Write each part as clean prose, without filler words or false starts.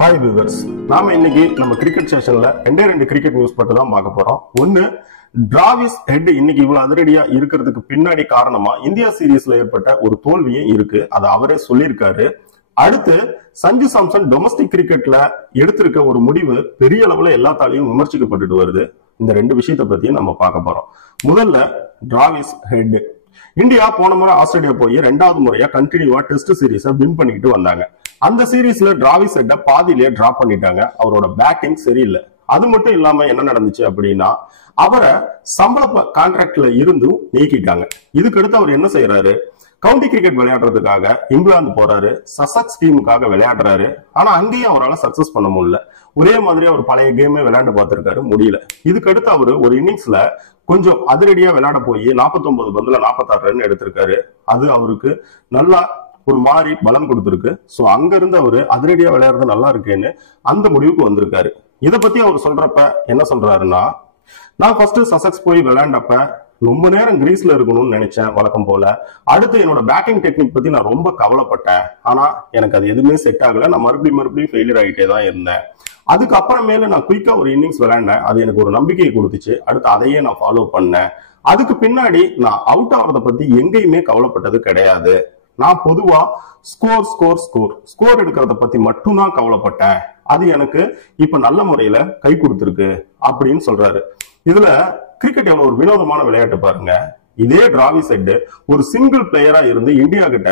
Hi viewers. நாம இன்னைக்கு நம்ம கிரிக்கெட் செஷன்ல ரெண்டு கிரிக்கெட் நியூஸ் மட்டும் தான் பார்க்க போறோம். ஒன்னு, டிராவிஸ் ஹெட் இன்னைக்கு இவ்வளவு அதிரடியா இருக்கிறதுக்கு பின்னாடி காரணமா இந்தியா சீரீஸ்ல ஏற்பட்ட ஒரு தோல்வியே இருக்கு. அதை அவரே சொல்லியிருக்காரு. அடுத்து, சஞ்சு சாம்சன் டொமஸ்டிக் கிரிக்கெட்ல எடுத்திருக்க ஒரு முடிவு பெரிய அளவுல எல்லாத்தாலையும் விமர்சிக்கப்பட்டுட்டு வருது. இந்த ரெண்டு விஷயத்தை பத்தியும் நம்ம பார்க்க போறோம். முதல்ல, டிராவிஸ் ஹெட். இந்தியா போன முறை ஆஸ்திரேலியா போய் ரெண்டாவது முறையா கண்டினியூவா டெஸ்ட் சீரீஸை வின் பண்ணிட்டு வந்தாங்க. அந்த சீரீஸ்ல டிராவிஸ் ஹெட்ட பாதியிலேயே டிராப் பண்ணிட்டாங்க. அவரோட பேட்டிங் சரியில்லை. அது மட்டும் இல்லாம என்ன நடந்துச்சு அப்படின்னா, அவரை சம்பள கான்ட்ராக்ட்ல இருந்தும் நீக்கிட்டாங்க. இதுக்கு அடுத்து அவர் என்ன செய்யறாரு, கவுண்டி கிரிக்கெட் விளையாடுறதுக்காக இங்கிலாந்து போறாரு, சசக்ஸ் டீமுக்காக விளையாடுறாரு. ஆனா அங்கேயும் அவரால் சக்சஸ் பண்ண முடியல. ஒரே மாதிரி அவர் பழைய கேமே விளையாண்டு பார்த்திருக்காரு, முடியல. இதுக்கு அடுத்து அவரு ஒரு இன்னிங்ஸ்ல கொஞ்சம் அதிரடியா விளையாட போய் 49 பந்துல 46 ரன் எடுத்திருக்காரு. அது அவருக்கு நல்லா ஒரு மாதிரி பலம் கொடுத்திருக்கு. சோ அங்க இருந்து அவரு அதிரடியா விளையாடுறது நல்லா இருக்கேன்னு அந்த முடிவுக்கு வந்திருக்காரு. இதை பத்தி அவர் சொல்றப்ப என்ன சொல்றாருன்னா, நான் ஃபர்ஸ்ட் சசக்ஸ் போய் விளையாண்டப்ப ரொம்ப நேரம் கிரீஸ்ல இருக்கணும்னு நினைச்சேன் வழக்கம் போல. அடுத்து என்னோட பேட்டிங் டெக்னிக் பத்தி நான் ரொம்ப கவலைப்பட்டேன். ஆனா எனக்கு அது எதுவுமே செட் ஆகல. நான் மறுபடியும் ஃபெயிலியர் ஆகிட்டே தான் இருந்தேன். அதுக்கப்புறமேல நான் குயிக்கா ஒரு இன்னிங்ஸ் விளையாண்டேன். அது எனக்கு ஒரு நம்பிக்கையை கொடுத்துச்சு. அடுத்து அதையே நான் ஃபாலோ பண்ணேன். அதுக்கு பின்னாடி நான் அவுட் ஆகிறத பத்தி எங்கேயுமே கவலைப்பட்டது கிடையாது. நான் பொதுவா ஸ்கோர் எடுக்கிறத பத்தி மட்டும்தான் கவலைப்பட்டேன். அது எனக்கு இப்ப நல்ல முறையில கை கொடுத்திருக்கு அப்படின்னு சொல்றாரு. இதுல கிரிக்கெட் எவ்வளவு ஒரு வினோதமான விளையாட்டு பாருங்க. இதே டிராவிஸ் ஹெட் ஒரு சிங்கிள் பிளேயரா இருந்து இந்தியா கிட்ட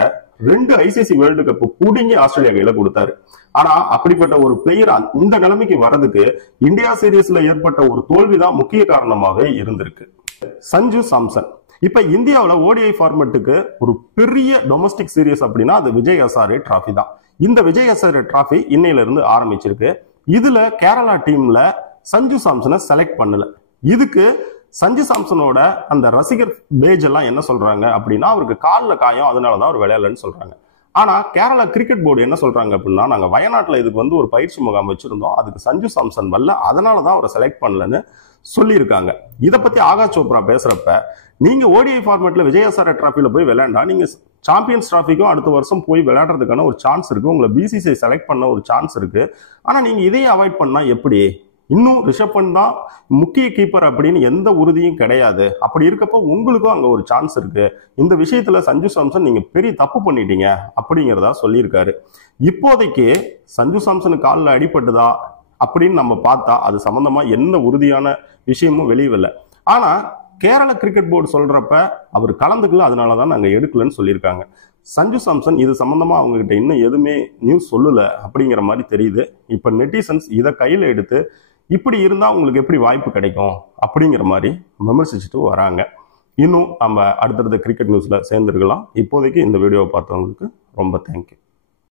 2 ஐசிசி வேர்ல்டு கப் புடிங்கி ஆஸ்திரேலியா கையில கொடுத்தாரு. ஆனா அப்படிப்பட்ட ஒரு பிளேயர் இந்த நிலைமைக்கு வர்றதுக்கு இந்தியா சீரீஸ்ல ஏற்பட்ட ஒரு தோல்விதான் முக்கிய காரணமாக இருந்திருக்கு. சஞ்சு சாம்சன் இப்ப இந்தியாவில ஓடிஐ ஃபார்மேட்டுக்கு ஒரு பெரிய டொமஸ்டிக் சீரீஸ் அப்படின்னா அது விஜய் ஹசாரே டிராஃபி தான். இந்த விஜய் ஹசாரே டிராஃபி இன்னையில இருந்து ஆரம்பிச்சிருக்கு. இதுல கேரளா டீம்ல சஞ்சு சாம்சனை செலக்ட் பண்ணல. இதுக்கு சஞ்சு சாம்சனோட அந்த ரசிகர் பேஜ் எல்லாம் என்ன சொல்றாங்க அப்படின்னா, அவருக்கு காலில் காயம், அதனாலதான் அவர் விளையாடலன்னு சொல்றாங்க. ஆனா கேரளா கிரிக்கெட் போர்டு என்ன சொல்றாங்க அப்படின்னா, நாங்க வயநாட்டுல இதுக்கு ஒரு பயிற்சி முகாம் வச்சிருந்தோம், அதுக்கு சஞ்சு சாம்சன் வரல, அதனாலதான் அவரை செலக்ட் பண்ணலன்னு சொல்லியிருக்காங்க. இதை பத்தி ஆகாஷ் சோப்ரா பேசுறப்ப, நீங்க ஓடிஐ ஃபார்மேட்ல விஜய் ஹசாரே டிராஃபில போய் விளையாண்டா நீங்க சாம்பியன்ஸ் டிராஃபிக்கும் அடுத்த வருஷம் போய் விளையாடுறதுக்கான ஒரு சான்ஸ் இருக்கு. உங்களை பிசிசிஐ செலக்ட் பண்ண ஒரு சான்ஸ் இருக்கு. ஆனா நீங்க இதையே அவாய்ட் பண்ணா எப்படி? இன்னும் ரிஷப் பண்ட் தான் முக்கிய கீப்பர் அப்படின்னு எந்த உறுதியும் கிடையாது. அப்படி இருக்கப்போ உங்களுக்கும் அங்க ஒரு சான்ஸ் இருக்கு. இந்த விஷயத்துல சஞ்சு சாம்சன் நீங்க பெரிய தப்பு பண்ணிட்டீங்க அப்படிங்கிறதா சொல்லியிருக்காரு. இப்போதைக்கு சஞ்சு சாம்சனுக்கு காலில் அடிபட்டுதா அப்படின்னு நம்ம பார்த்தா அது சம்பந்தமா எந்த உறுதியான விஷயமும் வெளியில. ஆனா கேரள கிரிக்கெட் போர்டு சொல்றப்ப அவர் கலந்துக்கல, அதனாலதான் நாங்க எடுக்கலன்னு சொல்லியிருக்காங்க. சஞ்சு சாம்சன் இது சம்பந்தமா அவங்க கிட்ட இன்னும் எதுவுமே நியூஸ் சொல்லல அப்படிங்கிற மாதிரி தெரியுது. இப்ப நெட்டிசன்ஸ் இதை கையில எடுத்து இப்படி இருந்தா உங்களுக்கு எப்படி வாய்ப்பு கிடைக்கும் அப்படிங்கிற மாதிரி விமர்சிச்சுட்டு வராங்க. இன்னும் நம்ம அடுத்தடுத்த கிரிக்கெட் நியூஸ்ல சேர்ந்துருக்கலாம். இப்போதைக்கு இந்த வீடியோவை பார்த்தவங்களுக்கு ரொம்ப தேங்க்யூ.